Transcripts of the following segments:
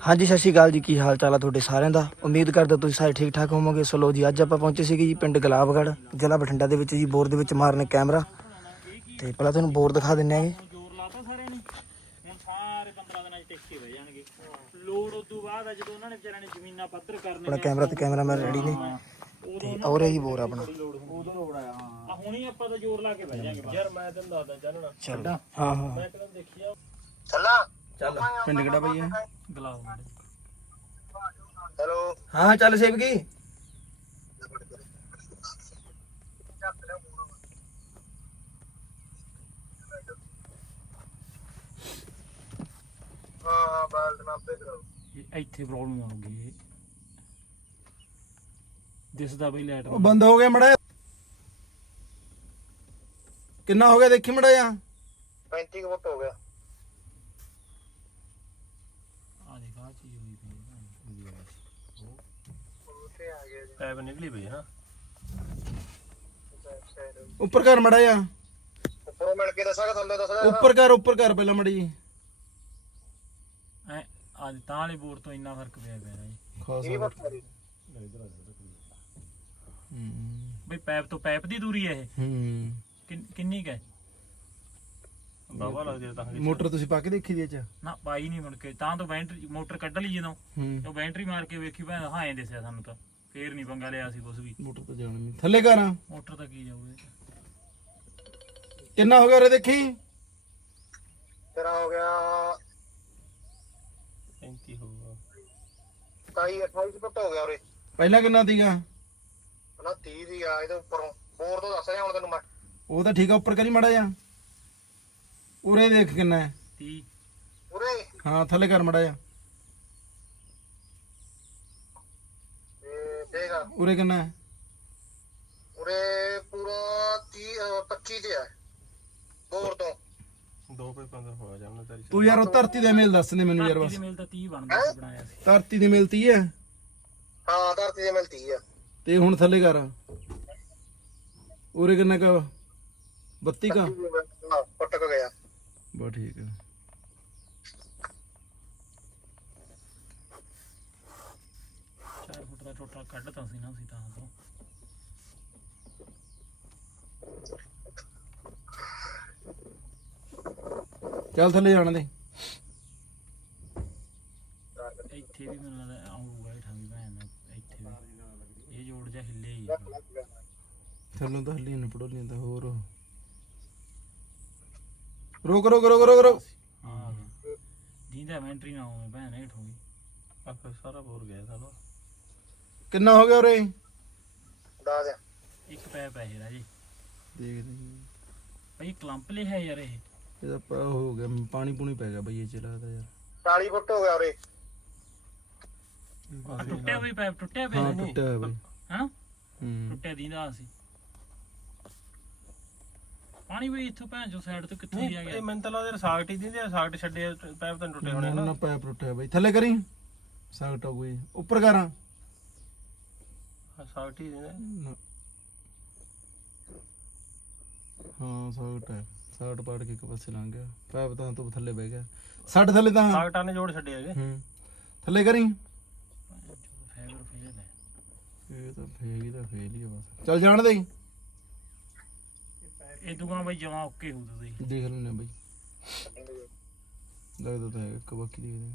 ਹਾਂਜੀ ਸਤਿ ਸ਼੍ਰੀ ਅਕਾਲ ਜੀ। ਕੀ ਹਾਲ ਚਾਲ ਆ ਤੁਹਾਡੇ ਸਾਰਿਆਂ ਦਾ? ਉਮੀਦ ਕਰਦਾ ਤੁਸੀਂ ਸਾਰੇ ਠੀਕ ਠਾਕ ਹੋਵੋਗੇ। ਸੋ ਲੋ ਜੀ ਅੱਜ ਆਪਾਂ ਪਹੁੰਚੇ ਸੀਗੇ ਜੀ ਪਿੰਡ ਗੁਲਾਬਗੜ੍ਹ ਜ਼ਿਲ੍ਹਾ ਬਠਿੰਡਾ ਦੇ ਵਿੱਚ ਜੀ ਬੋਰ ਦੇ ਵਿੱਚ ਮਾਰਨੇ ਕੈਮਰਾ। ਤੇ ਪਹਿਲਾਂ ਤੁਹਾਨੂੰ ਬੋਰ ਦਿਖਾ ਦਿੰਨੇ ਆਗੇ ਜ਼ੋਰ ਲਾਤਾ ਸਾਰਿਆਂ ਨੇ। ਹੁਣ ਸਾਰੇ 15 ਦਿਨਾਂ 'ਚ ਟਿਕ ਰਹਿ ਜਾਣਗੇ। ਲੋਡ ਉਦੋਂ ਬਾਅਦ ਆ ਜਦੋਂ ਉਹਨਾਂ ਨੇ ਵਿਚਾਰਿਆਂ ਨੇ ਜ਼ਮੀਨਾਂ ਪੱਧਰ ਕਰਨੇ ਆਪਣਾ ਕੈਮਰਾ ਤੇ ਕੈਮਰਾਮੈਨ ਰੈਡੀ ਨੇ। ਤੇ ਔਰ ਇਹ ਜੀ ਬੋਰ ਆਪਣਾ। ਉਦੋਂ ਲੋਡ ਆਇਆ ਆ ਹੁਣੀ ਆਪਾਂ ਤਾਂ ਜ਼ੋਰ ਲਾ ਕੇ ਬਹਿ ਜਾਾਂਗੇ ਯਾਰ ਮੈਂ ਤੈਨੂੰ ਦੱਸਦਾ ਚੱਲਣਾ ਚੱਲ। ਹਾਂ ਹਾਂ। ਮੈਂ ਕਦੋਂ ਦੇਖਿਆ। ਚੱਲ। ਪਿੰਡ ਕਿਹੜਾ ਬਈ ਇਹ? ਗਲਾਸ ਮਾਰੇ ਹਾਂ ਚੱਲ ਸੇਵਕੀ ਇਹ ਇੱਥੇ ਪ੍ਰੋਬਲਮ ਆਉਗੀ ਦਿਸਦਾ ਬਈ ਲਾਈਟ ਉਹ ਬੰਦ ਹੋ ਗਿਆ ਮੜਾ ਕਿੰਨਾ ਹੋ ਗਿਆ ਦੇਖੀ ਮੜਾ ਜਾ 35 ਕੁ ਫੁੱਟ ਹੋ ਗਿਆ। ਆ ਚੀਜ਼ ਹੋਈ ਪਈ ਹੈ ਪੈਪ ਨਿਕਲੀ ਪਈ ਹੈ ਉੱਪਰ ਕਰ ਮੜਾ ਜਾ ਉੱਪਰੋਂ ਮਿਲ ਕੇ ਦੱਸਾਂਗਾ ਥੱਲੇ ਦੱਸਦਾ ਉੱਪਰ ਕਰ ਉੱਪਰ ਕਰ ਪਹਿਲਾਂ ਮੜੀ ਜੀ। ਐ ਆ ਤਾਂ ਵਾਲੇ ਬੋਰ ਤੋਂ ਇੰਨਾ ਫ਼ਰਕ ਪਿਆ ਪਿਆ ਜੀ। ਖਾਸ 30 ਫੁੱਟ ਮਾਰੀ ਬਈ ਪੈਪ ਤੋਂ ਪੈਪ ਦੀ ਦੂਰੀ ਹੈ ਇਹ। ਹੂੰ। ਕਿੰਨ- ਕਿੰਨੀ ਕੁ ਹੈ? ਤਾਂ ਮੋਟਰ ਤੁਸੀਂ ਪਾ ਕੇ ਦੇਖੀ ਦੀ ਇਹ ਚ? ਨਾ ਪਾਈ ਨਹੀਂ ਮੁੜ ਕੇ। ਤਾਂ ਤੋਂ ਬੈਟਰੀ ਮੋਟਰ ਕੱਢ ਲਈ ਜਦੋਂ। ਹੂੰ। ਉਹ ਬੈਟਰੀ ਮਾਰ ਕੇ ਵੇਖੀ ਭੈਣ ਹਾਂ ਐਂ ਦਿਸਿਆ ਸਾਨੂੰ ਤਾਂ। ਫੇਰ ਨਹੀਂ ਪੰਗਾ ਲਿਆ ਸੀ ਕੁਝ ਵੀ। ਮੋਟਰ ਤੇ ਜਾਣ ਨਹੀਂ ਥੱਲੇ ਕਰ। ਮੋਟਰ ਤਾਂ ਕੀ ਜਾਊਗੇ ਕਿੰਨਾ ਹੋ ਗਿਆ ਉਰੇ ਦੇਖੀ? ਤੇਰਾ ਹੋ ਗਿਆ 35 ਹੋਊਗਾ 27 28 ਫੁੱਟ ਹੋ ਗਿਆ ਉਰੇ। ਪਹਿਲਾਂ ਕਿੰਨਾ ਸੀਗਾ? ਨਾ 30 ਦੀ ਆ ਇਹਦੇ ਉੱਪਰੋਂ। ਬੋਰ ਤੋਂ ਦੱਸ ਰਿਹਾ ਹੁਣ ਤੈਨੂੰ ਮੈਂ। ਉਹ ਤਾਂ ਠੀਕ ਆ ਉੱਪਰ ਕਰੀ ਮੜਾ ਜਾ ਉਰੇ ਦੇਖ ਕਿੰਨਾ ਹੈ। 30 ਉਰੇ? ਹਾਂ ਥੱਲੇ ਕਰ ਮੜਾ ਜਾ ਦੇਖ ਉਰੇ ਕਿੰਨਾ ਹੈ। ਉਰੇ ਪੂਰਾ 30 ਅਹ 25 ਤੇ ਆ। ਬੋਰ ਤੋਂ। ਦੋ ਪੇ 15 ਹੋ ਜਾਣਾ ਤੇਰੀ ਤੂੰ ਯਾਰ ਉਹ ਧਰਤੀ ਦੇ ਮੇਲ ਦੱਸ ਦੇ ਮੈਨੂੰ ਯਾਰ ਧਰਤੀ ਬਸ ਦੇ ਮੇਲ ਤਾਂ 30 ਬਣਦਾ ਸੀ ਬਣਾਇਆ ਸੀ। ਧਰਤੀ ਦੀ ਮਿਲਤੀ ਹੈ। ਹਾਂ ਧਰਤੀ ਦੇ ਮਿਲਤੀ ਆ। ਤੇ ਹੁਣ ਥੱਲੇ ਕਰ। ਉਰੇ ਕਿੰਨਾ ਕਾ 32 ਕਾ। ਹਾਂ ਫੁੱਟ ਕ ਗਿਆ। ਬਸ ਠੀਕ ਹੈ 4 ਫੁੱਟ ਦਾ ਟੋਟਲ ਕੱਢਤਾ ਸੀ ਨਾ ਅਸੀਂ ਤਾਂ ਤੋਂ ਚੱਲ ਥੱਲੇ ਜਾਣ ਦੇ। ਇੱਥੇ ਵੀ ਮੈਨੂੰ ਲੱਗਦਾ ਆਊਗਾ ਇਹ ਠਾਂ ਵੀ ਭੈਣ ਨਾਲ, ਇੱਥੇ ਵੀ। ਇਹ ਜੋੜ ਜਾ ਹਿੱਲੇ ਹੀ ਆ। ਥੱਲੋਂ ਤਾਂ ਹੱਲੀ ਨਹੀਂ ਪੜੋ ਨਹੀਂ ਤਾਂ ਹੋਰ। ਰੋਕ ਰੋਕ ਰੋਕ ਰੋਕ ਰੋਕ ਹਾਂ। ਦੀਂਦਾ ਮੈਂਟਰੀ ਨਾ ਹੋਵੇ ਭੈਣ ਹੇਠ ਹੋਈ ਆ ਫਿਰ ਸਾਰਾ ਬੋਰ ਗਿਆ ਸਾਡਾ ਕਿੰਨਾ ਹੋ ਗਿਆ ਉਰੇ? ਦਾ ਦੇ। ਇੱਕ ਪੈਪ ਹੈ ਇਹਦਾ ਜੀ ਦੇਖਦੇ ਹਾਂ। ਬਈ ਕਲੰਪ ਲਿਆ ਹੈ ਯਾਰ ਇਹ। ਇਹਦਾ ਪਾ ਹੋ ਗਿਆ ਪਾਣੀ ਪੂਣੀ ਪੈ ਗਿਆ ਬਈ ਇਹ ਚ ਲੱਗਦਾ ਯਾਰ। 40 ਫੁੱਟ ਹੋ ਗਿਆ ਉਰੇ। ਆਹ ਟੁੱਟਿਆ ਵੀ ਪੈਪ ਟੁੱਟਿਆ ਪਿਆ ਹਾਂ ਇਹ। ਟੁੱਟਿਆ ਹੋਇਆ ਬਈ। ਹਨਾ ਹੂੰ। ਟੁੱਟਿਆ ਦੀਂਦਾ ਸੀ। ਪਾਣੀ ਬਈ ਇੱਥੋਂ ਭੈਣ ਜੋ ਸਾਈਡ ਤੋਂ ਕਿੱਥੋਂ ਆ ਇਹ ਗਿਆ? ਮੈਨੂੰ ਤਾਂ ਲੱਗਦਾ ਸਾਗਟ ਹੀ ਦਿੰਦੇ ਆ ਸਾਗਟ ਛੱਡੇ ਪੈਪ ਤਾਂ ਟੁੱਟੇ ਹੋਣੇ ਨਾ। ਨਾ ਪੈਪ ਟੁੱਟਿਆ ਬਈ। ਥੱਲੇ ਕਰੀ। ਸਾਗਟ ਹੋ ਗਈ। ਉੱਪਰ ਕਰਾਂ। ਹਾਂ, ਸਾਗਟ ਹੀ ਦਿੰਦੇ ਨਾ। ਹਾਂ ਸਾਗਟ ਹੈ। ਸਾਗਟ ਪਾੜ ਕੇ ਇੱਕ ਪਾਸੇ ਲੰਘ ਗਿਆ। ਪੈਪ ਤਾਂ ਤੋਂ ਥੱਲੇ ਬਹਿ ਗਿਆ। ਛੱਡ ਥੱਲੇ ਤਾਂ ਸਾਗਟਾਂ ਨੇ ਜੋੜ ਛੱਡੇ ਹੈਗੇ। ਹੂੰ। ਥੱਲੇ ਕਰੀ। ਫਾਈਬਰ ਫੇਲ ਹੈ ਇਹ ਤਾਂ ਫੇਲ ਹੀ ਤਾਂ ਫੇਲ ਹੀ ਆ ਬਸ। ਚੱਲ ਜਾਣ ਦੇ। ਇਹ ਦੁਗਾ ਬਈ ਜਮਾ ਓਕੇ ਹੋ ਤੁਸੀਂ। ਦੇਖ ਲੈਣੇ ਬਈ। ਲੱਗਦਾ ਤਾਂ ਹੈ ਇੱਕ ਬਾਕੀ ਦੇਖਦੇ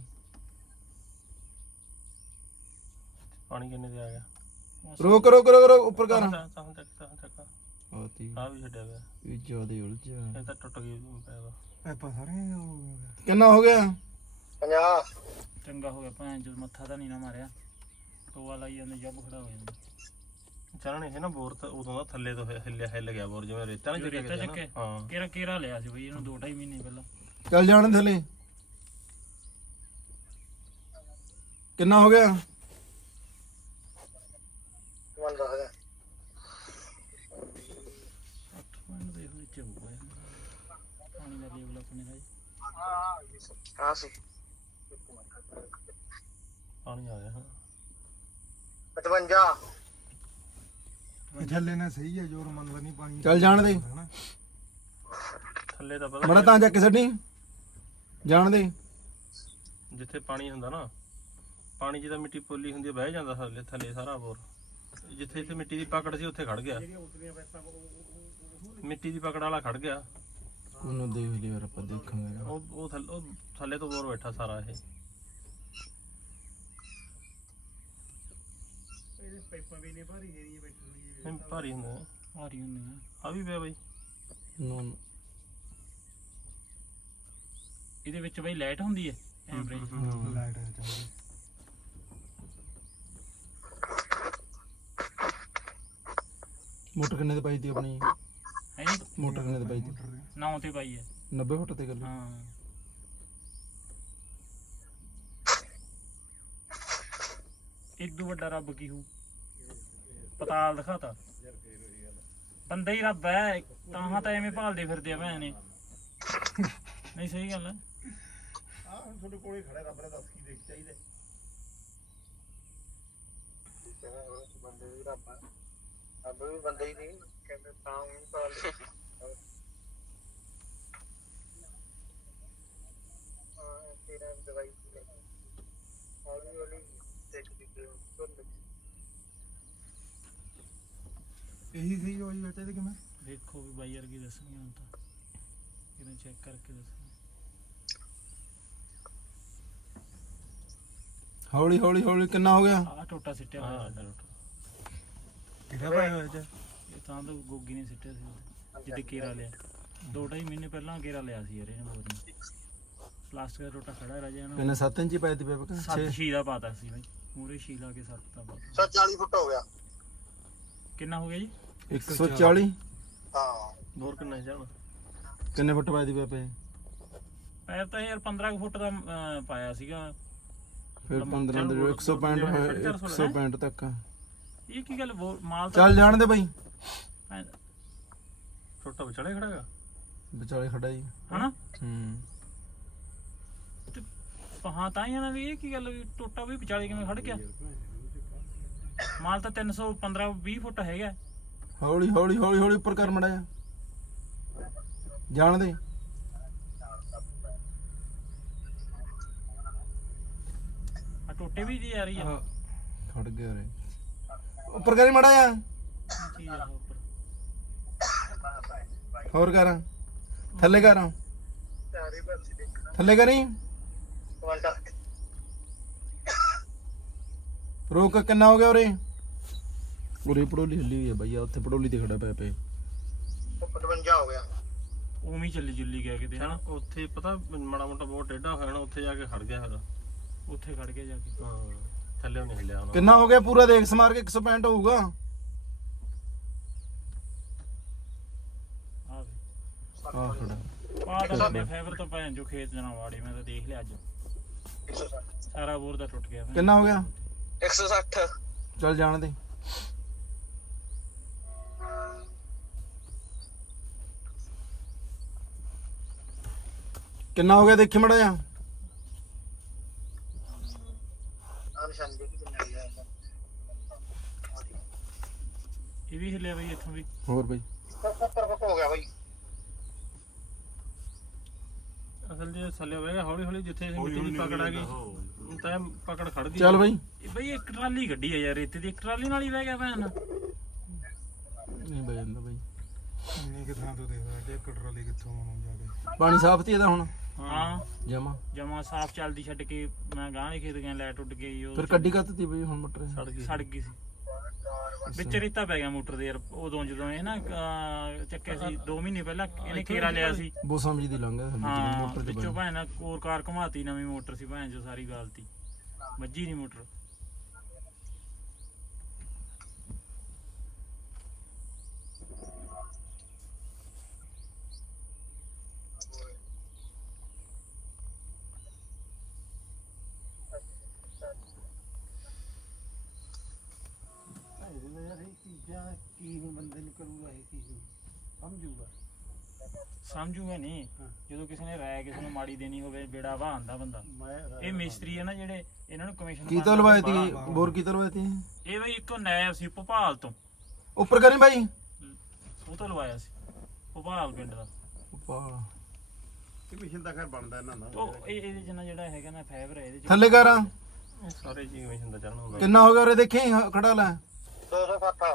ਪਾਣੀ ਕਿੰਨੇ ਦੇ ਆ ਗਿਆ? ਰੋਕ ਰੋਕ ਰੋਕ ਰੋਕ ਉੱਪਰ ਕਰ। ਤਾਂ ਤਾਂ ਤੱਕ ਤਾਂ ਤੱਕ ਆਤੀ ਆ ਵੀ ਛੱਡਿਆ ਗਿਆ। ਇਹ ਜ਼ਿਆਦਾ ਉਲਝਿਆ ਇਹ ਤਾਂ ਟੁੱਟ ਗਈ ਪੈਪ ਪੈਪਾ ਸਾਰੇ ਕਿੰਨਾ ਹੋ ਗਿਆ? 50 ਚੰਗਾ ਹੋ ਗਿਆ ਭੈਣ ਜੋ ਮੱਥਾ ਤਾਂ ਨਹੀਂ ਨਾ ਮਾਰਿਆ। ਟੋਆ ਲਾਈ ਜਾਂਦੇ ਜੱਬ ਖੜਾ ਹੋ ਜਾਂਦਾ। ਚਾਹਣੇ ਹੈ ਨਾ ਬੋਰ ਤਾਂ ਉਦੋਂ ਦਾ ਥੱਲੇ ਤੋਂ ਹਿ- ਹਿੱਲਿਆ ਹਿੱਲ ਗਿਆ ਬੋਰ ਜਿਵੇਂ ਰੇਤਾ ਜੋ ਨਹੀਂ ਰੇਤਾ ਚੱਕਿਆ ਚੱਕੇ ਹਾਂ। ਕੇਰਾ ਕੇਰਾ ਲਿਆ ਸੀ ਬਈ ਇਹਨੂੰ 2.5 ਮਹੀਨੇ ਪਹਿਲਾਂ। ਚੱਲ ਜਾਣ ਥੱਲੇ। ਕਿੰਨਾ ਹੋ ਗਿਆ? ਮਨ ਦੱਸਦਾ 8 ਪੁਆਇੰਟ ਦੇ ਵਿੱਚ ਹੋਊਗਾ ਇਹ। ਪਾਣੀ ਦਾ ਲੈਵਲ ਆਪਣੇ ਦਾ ਜੀ। ਹਾਂ ਸੀ। ਪਾਣੀ ਆ ਗਿਆ। ਹਾਂ 55 ਥੱਲੇ ਨਾ ਸਹੀ ਹੈ ਜੋਰ ਮੰਗਦਾ ਨਹੀਂ ਪਾਣੀ। ਚੱਲ ਜਾਣ ਦੇ। ਥੱਲੇ ਤਾਂ ਪਤਾ ਮੜਾ ਤਾਂ ਚੱਕ ਕੇ ਛੱਡੀ। ਜਾਣ ਦੇ। ਜਿੱਥੇ ਪਾਣੀ ਹੁੰਦਾ ਨਾ ਪਾਣੀ ਤਾਂ ਮਿੱਟੀ ਪੋਲੀ ਹੁੰਦੀ ਆ ਬਹਿ ਜਾਂਦਾ ਥੱਲੇ ਥੱਲੇ ਸਾਰਾ ਬੋਰ। ਜਿੱਥੇ ਜਿੱਥੇ ਮਿੱਟੀ ਦੀ ਪਕੜ ਸੀ ਉੱਥੇ ਖੜ ਗਿਆ। ਮਿੱਟੀ ਦੀ ਪਕੜ ਵਾਲਾ ਖੜ ਗਿਆ। ਉਹਨੂੰ ਦੇਖ ਲਈ ਯਾਰ ਆਪਾਂ ਦੇਖਾਂਗੇ। ਉਹ ਉਹ ਥੱਲੇ ਉਹ ਥੱਲੇ ਤੋਂ ਬੋਰ ਬੈਠਾ ਸਾਰਾ ਇਹ। ਨਹੀਂ, ਭਾਰੀ ਹੁੰਦਾ ਭਾਰੀ ਹੁੰਦੇ ਆ। ਆ ਵੀ ਪਿਆ ਬਾਈ। ਨੋ ਇਹਦੇ ਵਿੱਚ ਬਈ ਲਾਈਟ ਹੁੰਦੀ ਹੈ ਐਵਰੇਜ ਲਾਈਟ ਹੈ ਚੱਲਦੀ ਮੋਟਰ ਕਿੰਨੇ ਤੇ ਪਾਈ ਤੀ ਆਪਣੀ? ਹੈ ਜੀ? ਮੋਟਰ ਕਿੰਨੇ ਤੇ ਪਾਈ ਤੀ ਨੌ ਤੇ ਪਾਈ ਹੈ 90 ਫੁੱਟ ਤੇ ਲਈ ਹਾਂ। ਇਦੋਂ ਵੱਡਾ ਰੱਬ ਕੀ ਹੂ ਪਤਾਲ ਦਿਖਾਤਾ। ਬੰਦਾ ਹੀ ਰੱਬ ਹੈ ਤਾਂ ਤਾਂ ਐਵੇਂ ਭਾਲਦੇ ਫਿਰਦੇ ਆ ਭੈਣ ਨੇ ਨਹੀਂ ਸਹੀ ਗੱਲ ਹੈ। ਆ ਹੁਣ ਤੁਹਾਡੇ ਕੋਲੇ ਖੜਾ ਰੱਬ ਨੇ ਦੱਸ ਕੀ ਦੇਖ ਚਾਹੀਦਾ। ਬੰਦੇ ਵੀ ਰੱਬ ਆ। ਰੱਬ ਵੀ ਬੰਦੇ ਹੀ ਨਹੀਂ ਕਹਿੰਦੇ ਤਾਂ ਉਹਨੂੰ ਪਾਲ ਹਾਂ ਤੇਰਾ ਦਵਾਈ ਲੈ ਹੌਲੀ ਹੌਲੀ ਦੇਖਦੀ ਕਿਉਂ ਸੁਣ ਹੋਈ ਬੈਠੇ ਤੇ ਕਿਵੇਂ? ਦੇਖੋ ਵੀ ਬਾਈ ਵਰਗੀ ਦੱਸਣੀ ਹੁਣ ਤਾਂ। ਕਿਹਨੇ ਚੈੱਕ ਕਰਕੇ ਦੱਸਣੀ। ਹੌਲੀ ਹੌਲੀ ਹੌਲੀ ਕਿੰਨਾ ਹੋ ਗਿਆ? ਆਹ ਟੋਟਾ ਸਿੱਟਿਆ ਹਾਂ ਹੋਇਆ ਚਲੋ ਕਿਹੜਾ ਪਾਇਆ ਹੋਇਆ ਚ? ਇਹ ਤਾਂ ਤਾਂ ਗੋਗੀ ਨੇ ਸਿੱਟਿਆ ਸੀ ਜਿੱਦੇ ਕੇਰਾ ਲਿਆ। ਦੋ ਢਾਈ ਮਹੀਨੇ ਪਹਿਲਾਂ ਕੇਰਾ ਲਿਆ ਸੀ ਯਾਰ ਇਹਨੇ ਨੇ ਪਲਾਸਟਿਕ ਦਾ ਟੋਟਾ ਖੜਾ ਰਹਿ ਜਾਣਾ ਕਿੰਨੇ 7 ਇੰਚੀ ਪਾਈ ਤੀ ਬੇਬਕ ਸੱਤ ਦਾ ਪਾਤਾ ਸੀ ਬਾਈ। ਮੂਰੇ ਛੀ ਲਾ ਕੇ ਸੱਤ ਦਾ ਪਾਤਾ। ਸਰ 40 ਫੁੱਟ ਹੋ ਗਿਆ। ਕਿੰਨਾ ਹੋ ਗਿਆ ਜੀ? 140 ਹਾਂ। ਬੋਰ ਕਿੰਨਾ ਹੈ ਜਾਣਾ? ਕਿੰਨੇ ਫੁੱਟ ਪਾਈ ਤੀ ਬੇਬੇ? ਪੈਰ ਤਾਂ ਯਾਰ 15 ਕੁ ਫੁੱਟ ਦਾ ਅਹ, ਪਾਇਆ ਸੀਗਾ। ਫਿਰ 15 ਦੇ 165 ਹੋਇਆ 165 ਤੱਕ। ਇਹ ਕੀ ਗੱਲ ਮਾਲ ਤਾਂ ਚੱਲ ਜਾਣ ਦੇ ਬਈ। ਛੋਟਾ ਵਿਚਾਲੇ ਖੜਾਗਾ ਵਿਚਾਲੇ ਖੜਾ ਜੀ। ਹਨਾ? ਹੂੰ। ਹਾਂ ਤਾਂ ਹੀ ਆ ਨਾ ਵੀ ਇਹ ਕੀ ਗੱਲ ਵੀ ਟੋਟਾ ਵੀ ਵਿਚਾਲੇ ਕਿਵੇਂ ਖੜ ਗਿਆ? ਮਾਲ ਤਾਂ 315 20 ਫੁੱਟ ਹੈਗਾ। ਹੌਲੀ ਹੌਲੀ ਹੌਲੀ ਹੌਲੀ ਉੱਪਰ ਕਰ ਮੜਾ ਜਾ ਜਾਣ ਦੇ। ਆ ਟੋਟੇ ਵੀ ਦੀ ਆ ਰਹੀ ਆ। ਖੜ ਗਿਆ ਰੇ ਉੱਪਰ ਕਰੀ ਮੜਾ ਜਾ ਆ ਉੱਪਰ? ਹੋਰ ਕਰ। ਥੱਲੇ ਕਰ। ਥੱਲੇ ਕਰੀ। ਰੋਕ ਕਿੰਨਾ ਹੋ ਗਿਆ ਉਰੇ? ਉਰੇ ਪੜੋਲੀ ਹਿੱਲੀ ਹੋਈ ਹੈ ਬਈ ਆ ਉੱਥੇ ਪੜੋਲੀ ਤੇ ਖੜਾ ਪਿਆ ਪਏ 55 ਹੋ ਗਿਆ। ਉਵੇਂ ਹੀ ਚੱਲੀ ਜੁੱਲੀ ਗਿਆ ਕਿਤੇ ਹਨਾ? ਉੱਥੇ ਪਤਾ ਮਾੜਾ ਮੋਟਾ ਬਹੁਤ ਟੇਢਾ ਹੋਇਆ ਨਾ ਉੱਥੇ ਜਾ ਕੇ ਖੜ ਗਿਆ ਫਿਰ ਉੱਥੇ ਖੜ ਕੇ ਜਾ ਕੇ। ਹਾਂ ਥੱਲੇ ਨਹੀਂ ਹਿੱਲਿਆ ਹੁਣ। ਕਿੰਨਾ ਹੋ ਗਿਆ ਪੂਰਾ ਦੇਖ ਸਮਾਰ ਕੇ 165 ਹੋਊਗਾ? ਆ ਵੇ ਆ ਖੜਾ। ਆ ਤਾਂ ਸਾਡੇ ਫਾਈਬਰ ਤੋਂ ਭੈਣ ਜੋ ਖੇਤ ਜਣਾ ਵਾੜੇ ਮੈਂ ਤਾਂ ਦੇਖ ਲਿਆ ਅੱਜ। 160 ਸਾਰਾ ਬੋਰ ਦਾ ਟੁੱਟ ਗਿਆ। ਕਿੰਨਾ ਹੋ ਗਿਆ? 160 ਚੱਲ ਜਾਣ ਦੇ। ਕਿੰਨਾ ਹੋ ਗਿਆ ਦੇਖੀ ਮੜਾ ਜਾ ਇਹ ਵੀ ਹਿੱਲਿਆ ਬਈ ਇੱਥੋਂ ਵੀ। ਹੋਰ ਬਈ। 70 ਫੁੱਟ ਹੋ ਗਿਆ ਬਾਈ ਅਸਲ ਜੇ ਥੱਲੇ ਹੋਵੇਗਾ ਹੌਲੀ ਹੌਲੀ ਜਿੱਥੇ ਇਹ ਮਿੱਟੀ ਦੀ ਪਕੜ ਆ ਗਈ ਤਾਂ ਇਹ ਪਕੜ ਖੜ ਗਈ। ਚੱਲ ਬਈ। ਇਹ ਬਈ ਇੱਕ ਟਰਾਲੀ ਗੱਡੀ ਆ ਯਾਰ ਇੱਥੇ ਦੀ ਇੱਕ ਟਰਾਲੀ ਨਾਲ ਹੀ ਬਹਿ ਗਿਆ ਭੈਣ। ਨਹੀਂ ਬਈ ਜਾਂਦਾ ਬਈ। ਇੰਨੀ ਕਿ ਥਾਂ ਤੋਂ ਦੇਖਦਾ ਕਿ ਕਟਰਾਲੀ ਕਿੱਥੋਂ ਆਉਣ ਜਾ ਕੇ। ਪਾਣੀ ਸਾਫ਼ ਤੀ ਇਹਦਾ ਹੁਣ। ਹਾਂ ਜਮਾ? ਜਮਾ ਸਾਫ਼ ਚੱਲਦੀ ਛੱਡ ਕੇ ਮੈਂ ਗਾਂ ਦੇ ਖੇਤ ਗਿਆ ਲਾਈਟ ਉੱਡ ਗਈ ਉਹ ਫਿਰ ਕੱਢੀ ਕੱਤ ਤੀ ਬਈ ਹੁਣ ਮਟਰ? ਸੜ ਗਈ ਸੜ ਗਈ ਸੀ। ਵਿੱਚ ਰੇਤਾ ਪੈ ਗਿਆ ਮੋਟਰ ਦੇ ਯਾਰ ਉਦੋਂ ਜਦੋਂ ਇਹ ਨਾ ਅਹ, ਚੱਕਿਆ ਸੀ 2 ਮਹੀਨੇ ਪਹਿਲਾਂ ਇਹਨੇ ਕੇਰਾ ਲਿਆ ਸੀ। ਬੋ ਸਮਝ ਦੀ ਲੰਘ ਹਾਂ ਮੋਟਰ ਤੇ ਵਿੱਚੋਂ ਭੈਣ ਕੋਰ ਕਾਰ ਘਮਾਤੀ ਨਵੀਂ ਮੋਟਰ ਸੀ ਭੈਣ ਜੋ ਸਾਰੀ ਗਾਲਤੀ। ਵੱਜੀ ਨਹੀਂ ਮੋਟਰ ਇਹਦੇ ਯਾਰ ਇਹ ਚੀਜ਼ਾਂ ਕੀ ਹੁਣ ਬੰਦੇ ਨੂੰ ਕਰੂਗਾ ਇਹ ਚੀਜ਼ ਸਮਝੂਗਾ ਸਮਝੂਗਾ ਨਹੀਂ ਜਦੋਂ ਕਿਸੇ ਨੇ ਰਾਇ ਕਿਸੇ ਨੂੰ ਮਾੜੀ ਦੇਣੀ ਹੋਵੇ ਬੇੜਾ ਵਹਾਉਂਦਾ ਬੰਦਾ। ਇਹ ਮਿਸਤਰੀ ਹੈ ਨਾ ਜਿਹੜੇ ਇਹਨਾਂ ਨੂੰ ਕਮਿਸ਼ਨ ਕੀ ਤਾਂ? ਲਵਾਏ ਤੀ ਬੋਰ ਕੀ ਤਾਂ ਲਵਾਏ ਤੀ? ਇਹ ਬਈ ਇੱਕ ਨਾਇਬ ਸੀ ਭੋਪਾਲ ਤੋਂ। ਉੱਪਰ ਕਰੀ ਬਾਈ। ਉਹ ਤੋਂ ਲਵਾਇਆ ਸੀ ਭੋਪਾਲ ਪਿੰਡ ਦਾ। ਵਾਹ ਕਮਿਸ਼ਨ ਤਾਂ ਖੈਰ ਬਣਦਾ ਇਹਨਾਂ ਦਾ। ਉਹ ਇਹ ਇਹਦੇ ਚ ਨਾ ਜਿਹੜਾ ਹੈਗਾ ਨਾ ਫਾਈਬਰ ਹੈ ਇਹਦੇ ਚ ਥੱਲੇ ਕਰ। ਸਾਰੇ ਜੀ ਮਿਸ਼ਨ ਦਾ ਚੜਨਾ ਹੁੰਦਾ ਕਿੰਨਾ ਹੋ ਗਿਆ ਉਰੇ ਦੇਖੀ ਖੜਾ ਲੈ। 260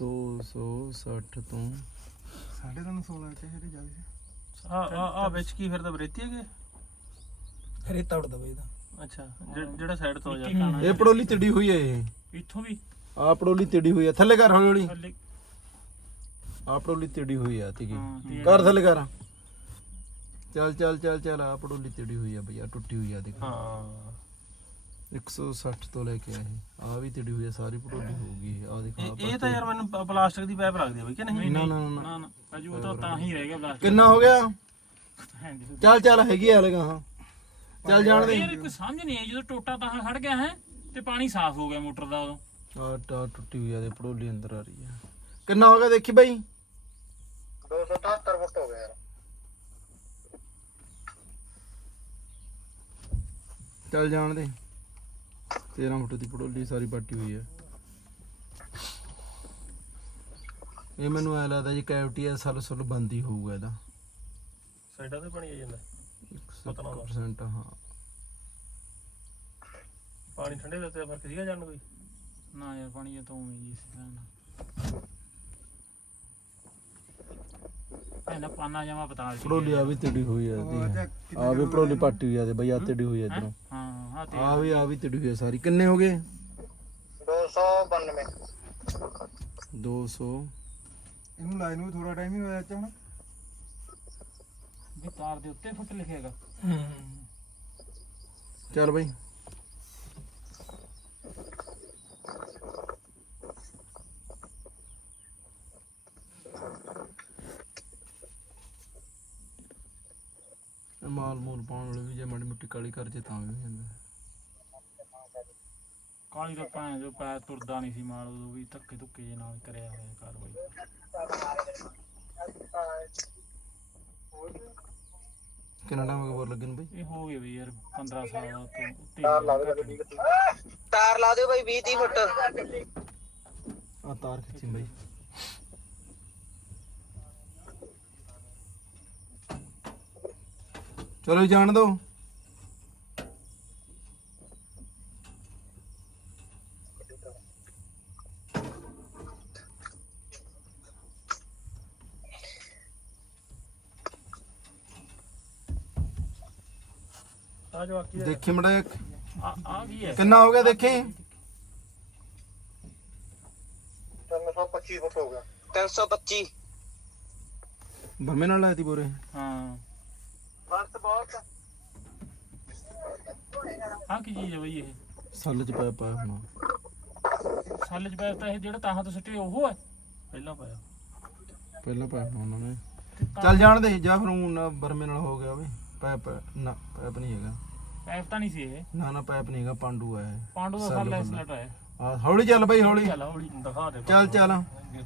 260 ਤੋਂ ਸਾਡੇ ਤੁਹਾਨੂੰ 16 ਚਾਹੀਦੇ ਜਾਂਦੇ ਆ ਆ ਆ ਵਿੱਚ ਕੀ ਫਿਰਦਾ ਬਰੇਤੀ ਹੈਗੇ? ਰੇਤਾ ਉੜਦਾ ਬਈ ਇਹਦਾ। ਅੱਛਾ ਜਿ- ਜਿਹੜਾ ਸਾਈਡ ਤੋਂ ਜਾ। ਇਹ ਪੜੋਲੀ ਤਿੜੀ ਹੋਈ ਹੈ ਇਹ। ਇੱਥੋਂ ਵੀ। ਆ ਪੜੋਲੀ ਤਿੜੀ ਹੋਈ ਹੈ। ਥੱਲੇ ਕਰ ਹੌਲੀ ਹੌਲੀ। ਥੱਲੇ। ਆ ਪੜੋਲੀ ਤਿੜੀ ਹੋਈ ਆ ਤੀਗੀ ਹਾਂ, ਤੇ ਕਰ ਥੱਲੇ ਕਰ। ਚੱਲ ਚੱਲ ਚੱਲ ਚੱਲ ਆ ਪੜੋਲੀ ਤਿੜੀ ਹੋਈ ਆ ਬਈ ਆ ਟੁੱਟੀ ਹੋਈ ਆ ਦੇਖ। ਹਾਂ। 160 ਤੋਂ ਲੈ ਕੇ ਆ ਇਹ। ਆ ਵੀ ਤਿੜੀ ਹੋਈ ਆ ਸਾਰੀ ਪੜੋਲੀ ਹੋਊਗੀ ਆ ਦੇਖ ਇਹ ਇਹ ਤਾਂ ਯਾਰ ਮੈਨੂੰ ਪ- ਪਲਾਸਟਿਕ ਦੀ ਪਾਈਪ ਲੱਗਦੀ ਆ ਬਈ ਕਿ ਨਹੀਂ? ਨਾ ਨਾ ਨਾ ਨਾ ਨਾ। ਅਜੂ ਉਹ ਤਾਂ ਤਾਂ ਹੀ ਰਹਿ ਗਿਆ ਬਲਾਸਟ ਕਿੰਨਾ ਹੋ ਗਿਆ? ਚੱਲ ਚੱਲ ਹੈਗੀ ਆ ਲਗਾ ਹਾਂ ਚੱਲ ਜਾਣ ਦੇ। ਯਾਰ ਇੱਕ ਸਮਝ ਨਹੀਂ ਆਈ ਜਦੋਂ ਟੋਟਾ ਤਾਂ ਖੜ ਗਿਆ ਹੈ ਤੇ ਪਾਣੀ ਸਾਫ਼ ਹੋ ਗਿਆ ਮੋਟਰ ਦਾ ਉਦੋਂ। ਆ ਟਾ ਟੁੱਟੀ ਹੋਈ ਆ ਦੇ ਪੜੋਲੀ ਅੰਦਰ ਆ ਰਹੀ ਆ। ਕਿੰਨਾ ਹੋ ਗਿਆ ਦੇਖੀ ਬਾਈ? 273 ਫੁੱਟ ਹੋ ਗਿਆ ਯਾਰ। ਚੱਲ ਜਾਣ ਦੇ। 13 ਫੁੱਟ ਦੀ ਪੜੋਲੀ ਸਾਰੀ ਪਾਟੀ ਹੋਈ ਆ ਇਹ ਮੈਨੂੰ ਐ ਲੱਗਦਾ ਜੀ ਕੈਵਿਟੀ ਐ ਸਲ ਸੁਲ ਬੰਦ ਹੀ ਹੋਊਗਾ ਇਹਦਾ। ਸਾਈਡਾਂ ਤੇ ਪਾਣੀ ਆ ਜਾਂਦਾ। ਪਤਾ ਨਾ ਉਹਦਾ। 100% ਹਾਂ। ਪਾਣੀ ਠੰਡੇ ਦੇ ਉੱਤੇ ਫ਼ਰਕ ਸੀਗਾ ਜਾਣ ਕੋਈ? ਨਾ ਯਾਰ ਪਾਣੀ ਤਾਂ ਉਵੇਂ ਹੀ ਸੀ ਭੈਣ। ਭੈਣਾ ਪਾਨਾ ਜਮਾ ਪਤਾ ਸੀ ਪੜੋਲੀ ਆ। ਵੀ ਤਿੜੀ ਹੋਈ ਆ ਦੀ ਆ ਵੀ ਪੜੋਲੀ ਪਾਟੀ ਹੋਈ ਆ ਤੇ ਬਈ ਆ ਤਿੜੀ ਹੋਈ ਆ ਇਧਰੋਂ। ਹਾਂ ਹਾਂ। ਤੇ ਆ ਵੀ ਆ ਵੀ ਤਿੜੀ ਹੋਈ ਆ ਸਾਰੀ। ਕਿੰਨੇ ਹੋ ਗਏ? 292 200 ਇਹਨੂੰ ਲਾਈਨ ਨੂੰ ਥੋੜਾ ਟਾਈਮ ਹੀ ਹੋਇਆ ਚਾਹਣਾ ਵੀ ਤਾਰ ਦੇ ਉੱਤੇ ਫੁੱਟ ਲਿਖੇਗਾ ਚੱਲ ਬਈ। ਮਾਲ ਮੂਲ ਪਾਉਣ ਵਾਲੇ ਵੀ ਜੇ ਮਾੜੀ ਮੁੱਟੀ ਕਾਲੀ ਕਰ ਜੇ ਤਾਂ ਵੀ ਹੋ ਜਾਂਦਾ। ਕਾਲੀ ਦਾ ਭੈਣ ਜੋ ਪੈਰ ਤੁਰਦਾ ਨਹੀਂ ਸੀ ਮਾਲ ਉਦੋਂ ਵੀ ਧੱਕੇ ਧੁੱਕੇ ਜੇ ਨਾਲ ਕਰਿਆ ਹੋਇਆ ਕਾਰਵਾਈ। ਕਿੰਨਾ ਟਾਈਮ ਹੋ ਗਿਆ ਬੋਰ ਲੱਗਣ ਬਈ? ਇਹ ਹੋ ਗਏ ਵੀ ਯਾਰ 15 ਸਾਲ ਤੋਂ ਉੱਤੇ ਤਾਰ ਲਾ ਦੇ ਗੱਡੀ ਗੱਡੀ ਤਾਰ ਲਾ ਦਿਓ ਬਾਈ 20 30 ਫੁੱਟ। ਆ ਤਾਰ ਖਿੱਚੀ ਬਈ। ਚਲੋ ਜਾਣ ਦੋ ਆ ਜੋ ਆਕੀ ਦੇਖੀ ਮੜਾ ਆ ਆ ਵੀ ਹੈ। ਕਿੰਨਾ ਹੋ ਗਿਆ ਦੇਖੀ? 325 ਫੁੱਟ ਹੋ ਗਿਆ। 325 ਭਰਮੇ ਨਾਲ ਲਾਤੀ ਬੋਰੇ ਹਾਂ। ਬਸ ਬਹੁਤ। ਆ ਕੀ ਚੀਜ਼ ਹੈ ਬਈ ਇਹ? ਸੱਲ ਚ ਪਾਇਆ ਪਾਇਆ ਹੋਣਾ। ਸਾਲੇ ਚ ਪੈਰ ਤਾਂ ਇਹ ਜਿਹੜਾ ਤਾਹਾਂ ਤੋਂ ਸੁੱਟੇ ਉਹ ਹੈ? ਪਹਿਲਾਂ ਪਾਇਆ। ਪਹਿਲਾਂ ਪਾਇਆ ਹੋਣਾ ਉਹਨਾਂ ਨੇ। ਚੱਲ ਜਾਣ ਦੇ ਜਾਂ ਫਿਰ ਨਾ ਬਰਮੇ ਨਾਲ ਹੋ ਗਿਆ ਵੇ ਪਾਇਪ ਨਾ ਪਾਇਪ ਨਹੀਂ ਹੈਗਾ। ਪੈਪ ਤਾਂ ਨਹੀਂ ਸੀ ਇਹ। ਨਾ ਨਾ ਪਾਇਪ ਨਹੀਂ ਹੈਗਾ ਪਾਂਡੂ ਆ ਇਹ। ਪਾਂਡੂ ਦਾ ਸਾਲਾ ਇਸ ਲਟ ਹੈ ਆ ਹੌਲੀ ਚੱਲ ਬਈ ਹੌਲੀ। ਚੱਲ ਹੌਲੀ। ਦਿਖਾ ਦੇ ਚੱਲ ਚੱਲ।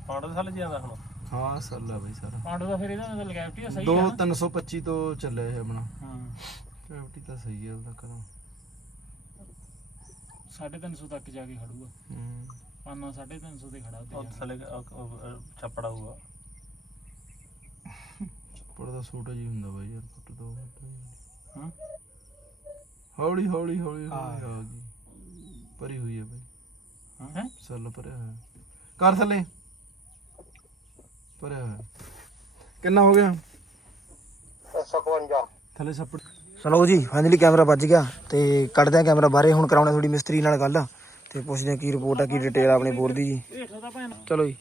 ਪਾੜ ਦੇ ਥੱਲੇ ਜਾਂਦਾ ਹੁਣ। ਹਾਂ ਸੱਲ ਆ ਬਈ ਸਾਰਾ ਪਾਂਡੂ ਦਾ ਫਿਰ ਇਹਦਾ ਮਤਲਬ ਗੈਪਟੀ ਸਹੀ ਦੋ ਹੈ 325 ਤੋਂ ਚੱਲਿਆ ਇਹ ਆਪਣਾ। ਹਾਂ। ਗ੍ਰੈਵਿਟੀ ਤਾਂ ਸਹੀ ਹੈ ਉਹਦਾ ਕਰਾਂ 350 ਤੱਕ ਜਾ ਕੇ ਖੜੂਗਾ। ਹੂੰ। ਪਾਨਾ 350 ਤੇ ਖੜਾ ਉਹ ਉੱਤੇ ਥੱਲੇ ਅਹ, ਅਹ, ਛੱਪੜਾ ਹੋਊਗਾ। ਪੜਦਾ ਛੋਟਾ ਜੀ ਹੁੰਦਾ ਬਾਈ ਯਾਰ ਫੁੱਟ ਦੋ ਫੁੱਟ ਹੀ। ਹੌਲੀ ਹੌਲੀ ਹੌਲੀ ਹੌਲੀ ਆ ਗਈ ਭਰੀ ਹੋਈ ਹੈ ਬਾਈ। ਹਾਂ? ਹੈ ਸੱਲ ਭਰਿਆ ਹੋਇਆ। ਕਰ ਥੱਲੇ। ਭਰਿਆ ਹੋਇਆ। ਕਿੰਨਾ ਹੋ ਗਿਆ? 152 ਥੱਲੇ ਛੱਪੜ ਚਲੋ ਜੀ ਫਾਈਨਲੀ ਕੈਮਰਾ ਵੱਜ ਗਿਆ ਤੇ ਕੱਢਦੇ ਆ ਕੈਮਰਾ ਬਾਹਰੇ। ਹੁਣ ਕਰਾਉਣਾ ਥੋੜੀ ਮਿਸਤਰੀ ਨਾਲ ਗੱਲ ਤੇ ਪੁੱਛਦੇ ਆ ਕੀ ਰਿਪੋਰਟ ਆ ਕੀ ਡਿਟੇਲ ਆ ਆਪਣੇ ਬੋਰ ਦੀ। ਜੀ ਚਲੋ ਜੀ।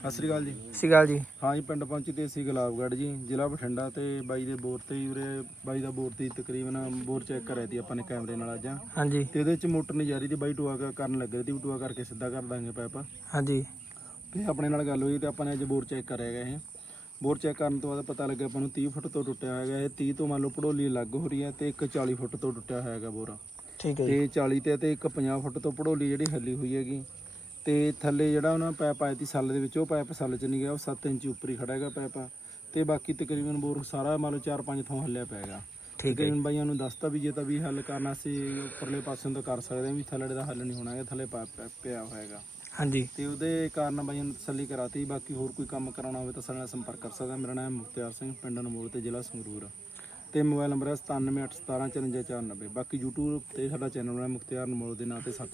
ਸਤਿ ਸ੍ਰੀ ਅਕਾਲ ਜੀ। ਸਤਿ ਗੱਲ ਜੀ। ਹਾਂ ਜੀ ਪਿੰਡ ਪਹੁੰਚੀ ਤੇ ਅਸੀਂ ਗੁਲਾਬਗੜ੍ਹ ਜੀ ਜ਼ਿਲ੍ਹਾ ਬਠਿੰਡਾ ਤੇ ਬਾਈ ਦੇ ਬੋਰ ਤੇ ਹੀ ਉਰੇ ਬਾਈ ਦਾ ਬੋਰ ਤੇ ਹੀ ਤਕਰੀਬਨ ਬੋਰ ਚੈੱਕ ਕਰਿਆ ਸੀ ਆਪਾਂ ਨੇ ਕੈਮਰੇ ਨਾਲ ਅੱਜ। ਹਾਂਜੀ। ਤੇ ਇਹਦੇ ਵਿੱਚ ਮੋਟਰ ਨਹੀਂ ਜਾ ਰਹੀ ਤੇ ਬਾਈ ਟੂਆ ਕ- ਕਰਨ ਲੱਗ ਵੀ ਟੂਆ ਕਰਕੇ ਸਿੱਧਾ ਕਰ ਦਾਂਗੇ ਪਾਈਪ ਹਾਂਜੀ। ਤੇ ਆਪਣੇ ਨਾਲ ਗੱਲ ਹੋਈ ਤੇ ਆਪਾਂ ਨੇ ਅੱਜ ਬੋਰ ਚੈੱਕ ਕਰਿਆ ਹੈਗਾ ਇਹ। ਬੋਰ ਚੈੱਕ ਕਰਨ ਤੋਂ ਬਾਅਦ ਪਤਾ ਲੱਗਿਆ ਆਪਾਂ ਨੂੰ 30 ਫੁੱਟ ਤੋਂ ਟੁੱਟਿਆ ਹੈਗਾ ਇਹ। 30 ਤੋਂ ਮੰਨ ਲਓ ਪੜੋਲੀ ਅਲੱਗ ਹੋ ਰਹੀ ਹੈ ਤੇ ਇੱਕ 40 ਫੁੱਟ ਤੋਂ ਟੁੱਟਿਆ ਹੋਇਆ ਹੈਗਾ ਬੋਰ। ਠੀਕ ਹੈ ਜੀ। ਤੇ 40 ਤੇ ਤੇ ਇੱਕ 50 ਫੁੱਟ ਤੋਂ ਪੜੋਲੀ ਜਿਹੜੀ ਹੱਲੀ ਹੋਈ ਹੈਗੀ। ਤੇ ਥੱਲੇ ਜਿਹੜਾ ਉਹਨਾਂ ਪਾਈਪ ਆਇਆ ਸੀ ਸੱਲ ਦੇ ਵਿੱਚ ਉਹ ਪਾਈਪ ਸੱਲ ਚ ਨਹੀਂ ਗਿਆ ਉਹ 7 ਇੰਚ ਉੱਪਰ ਹੀ ਖੜਾ ਹੈਗਾ ਪਾਈਪ ਤੇ ਬਾਕੀ ਤਕਰੀਬਨ ਬੋਰ ਸਾਰਾ ਮੰਨ ਲਓ 4-5 ਥਾਂ ਹੱਲਿਆ ਪਿਆਗਾ ਠੀਕ ਹੈ ਬਾਈਆਂ ਨੂੰ ਦੱਸਤਾ ਵੀ ਜੇ ਤਾਂ ਵੀ ਹੱਲ ਕਰਨਾ ਸੀ ਉੱਪਰਲੇ ਪਾਸੇ ਤੋਂ ਕਰ ਸਕਦੇ ਹਾਂ ਵੀ ਥੱਲੇ ਦਾ ਹੱਲ ਨਹੀਂ ਹੋਣਾ ਹੈਗਾ ਥੱਲੇ ਪਿਆ ਹੋਏਗਾ ਹਾਂਜੀ। ਤੇ ਉਹਦੇ ਕਾਰਨ ਬਾਈਆਂ ਨੂੰ ਤਸੱਲੀ ਕਰਾਤੀ ਬਾਕੀ ਹੋਰ ਕੋਈ ਕੰਮ ਕਰਾਉਣਾ ਹੋਵੇ ਤਾਂ ਸਾਡੇ ਨਾਲ ਸੰਪਰਕ ਕਰ ਸਕਦਾ। ਮੇਰਾ ਨਾਮ ਮੁਖਤਿਆਰ ਸਿੰਘ ਪਿੰਡ ਅਨਮੋਲ ਤੇ ਜ਼ਿਲ੍ਹਾ ਸੰਗਰੂਰ। ਤੇ ਮੋਬਾਈਲ ਨੰਬਰ ਹੈ 9781715490 ਬਾਕੀ YouTube ਤੇ ਸਾਡਾ ਚੈਨਲ ਹੈ ਮੁਖਤਿਆਰ ਨਮੋਲ ਦੇ ਨਾਂ ਤੇ ਸਰਚ